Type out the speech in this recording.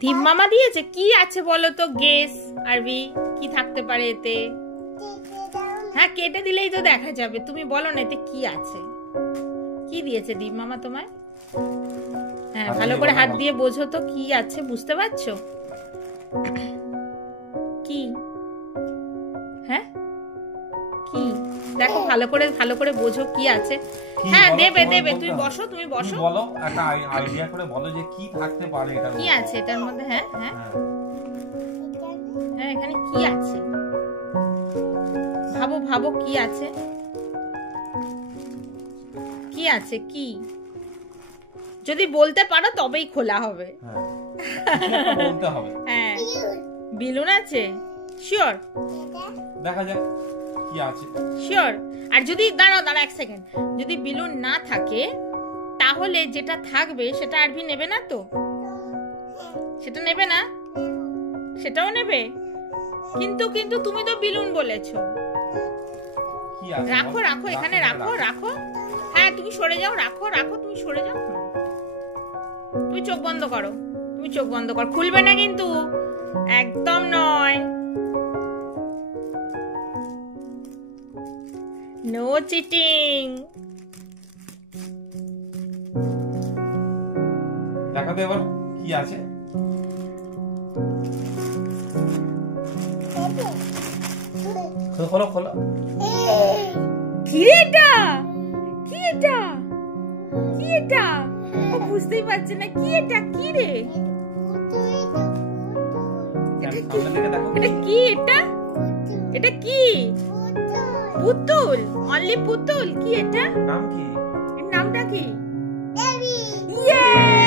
দীপ মামা দিয়েছে। কি আছে বলো তো? গেস আরবি কি থাকতে পারে এতে? হ্যাঁ, কেটে দিলেই তো দেখা যাবে। তুমি বলো না এতে কি আছে। কি দিয়েছে দীপ মামা তোমায়? হ্যাঁ, ভালো করে হাত দিয়ে বোঝো তো কি আছে। বুঝতে পারছো কি? হ্যাঁ, কি দেখো, ভালো করে বোঝো কি আছে। হ্যাঁ, দেবে দেবে। তুমি বসো, তুমি বসো, বলো একটা আইডিয়া করে বলো যে কি থাকতে পারে এটা, কি আছে এটার মধ্যে। হ্যাঁ হ্যাঁ হ্যাঁ, এখানে কি আছে ভাবো ভাবো, কি আছে, কি আছে, কি? যদি বলতে পারো তবেই খোলা হবে। বলতে হবে। হ্যাঁ, বেলুন আছে। শিওর? দেখা যাক কি আছে। শিওর? আর যদি দাঁড়াও এক সেকেন্ড, যদি বেলুন না থাকে তাহলে যেটা থাকবে সেটা আরবি নেবে না তো? সেটা নেবে না? সেটাও নেবে? কিন্তু কিন্তু তুমি তো বেলুন বলেছো। কি আছে? রাখো রাখো, এখানে রাখো রাখো। হ্যাঁ, তুমি সরে যাও, রাখো রাখো, তুমি সরে যাও। তুমি চোখ বন্ধ করো, তুমি চোখ বন্ধ কর, খুলবে না কিন্তু, একদম নয়। No cheating. দেখো তো এবার কি আছে। খোলো খোলো। কি এটা? কি এটা? কি এটা? ও বুঝতেই পারছে না কি এটা। কি রে এটা? কি এটা? এটা কি? পুতুল? অনলি পুতুল? কি এটা? নাম কি? এর নামটা কি? বেবি। ইয়ে!